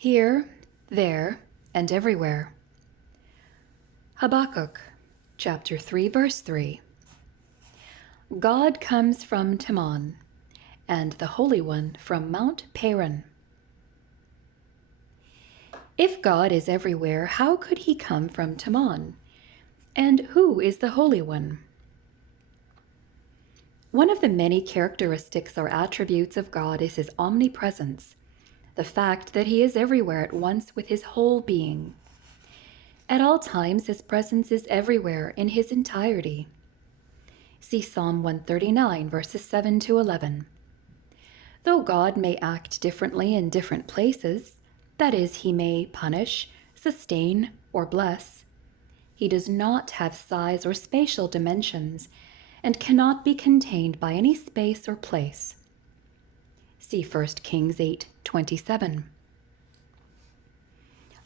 Here, there, and everywhere. Habakkuk, chapter 3, verse 3. God comes from Teman, and the Holy One from Mount Paran. If God is everywhere, how could he come from Teman? And who is the Holy One? One of the many characteristics or attributes of God is his omnipresence, the fact that he is everywhere at once with his whole being. At all times, his presence is everywhere in his entirety. See Psalm 139, verses 7 to 11. Though God may act differently in different places, that is, he may punish, sustain, or bless, he does not have size or spatial dimensions and cannot be contained by any space or place. See 1 Kings 8:27.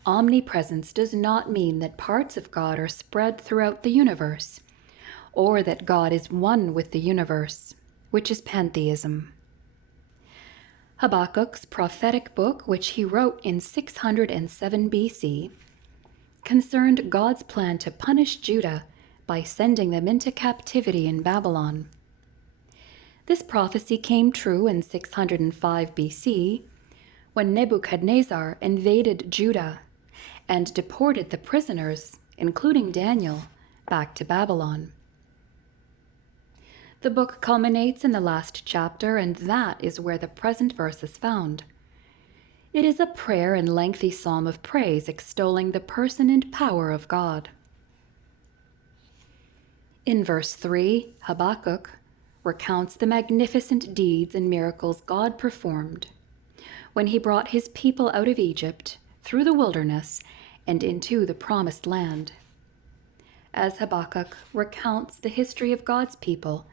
Omnipresence does not mean that parts of God are spread throughout the universe, or that God is one with the universe, which is pantheism. Habakkuk's prophetic book, which he wrote in 607 BC, concerned God's plan to punish Judah by sending them into captivity in Babylon. This prophecy came true in 605 BC, when Nebuchadnezzar invaded Judah and deported the prisoners, including Daniel, back to Babylon. The book culminates in the last chapter, and that is where the present verse is found. It is a prayer and lengthy psalm of praise extolling the person and power of God. In verse 3, Habakkuk recounts the magnificent deeds and miracles God performed when he brought his people out of Egypt through the wilderness and into the promised land. As Habakkuk recounts the history of God's people,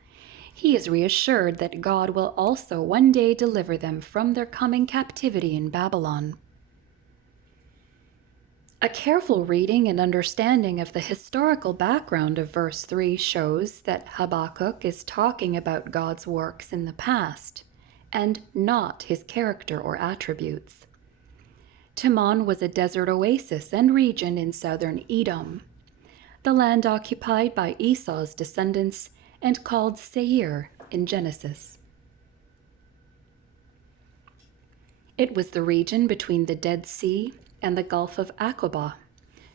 he is reassured that God will also one day deliver them from their coming captivity in Babylon. A careful reading and understanding of the historical background of verse 3 shows that Habakkuk is talking about God's works in the past and not his character or attributes. Teman was a desert oasis and region in southern Edom, the land occupied by Esau's descendants and called Seir in Genesis. It was the region between the Dead Sea and the Gulf of Aqaba,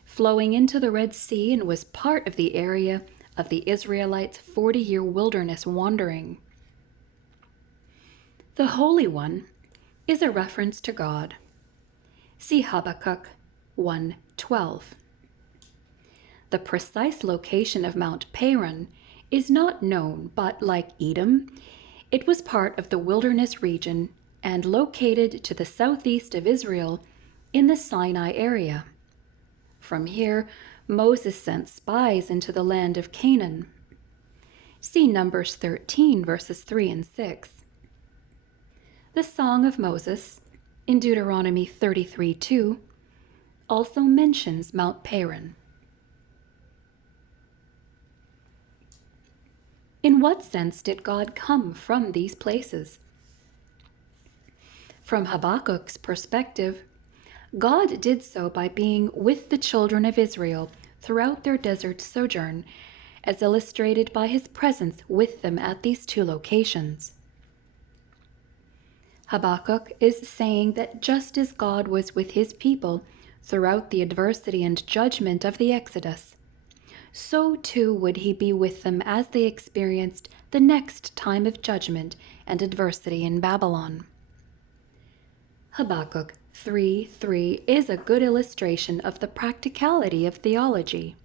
flowing into the Red Sea, and was part of the area of the Israelites' 40-year wilderness wandering. The Holy One is a reference to God. See Habakkuk 1:12. The precise location of Mount Paran is not known, but like Edom, it was part of the wilderness region and located to the southeast of Israel in the Sinai area. From here, Moses sent spies into the land of Canaan. See Numbers 13, verses 3 and 6. The Song of Moses, in Deuteronomy 33:2, also mentions Mount Paran. In what sense did God come from these places? From Habakkuk's perspective, God did so by being with the children of Israel throughout their desert sojourn, as illustrated by his presence with them at these two locations. Habakkuk is saying that just as God was with his people throughout the adversity and judgment of the Exodus, so too would he be with them as they experienced the next time of judgment and adversity in Babylon. Habakkuk 3:3 is a good illustration of the practicality of theology.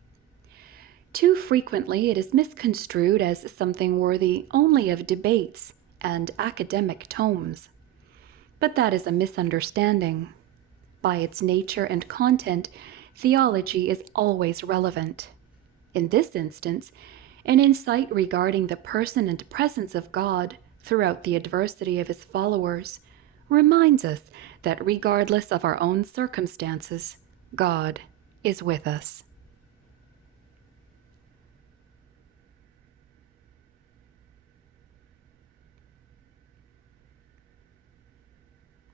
Too frequently it is misconstrued as something worthy only of debates and academic tomes. But that is a misunderstanding. By its nature and content, theology is always relevant. In this instance, an insight regarding the person and presence of God throughout the adversity of his followers reminds us that regardless of our own circumstances, God is with us.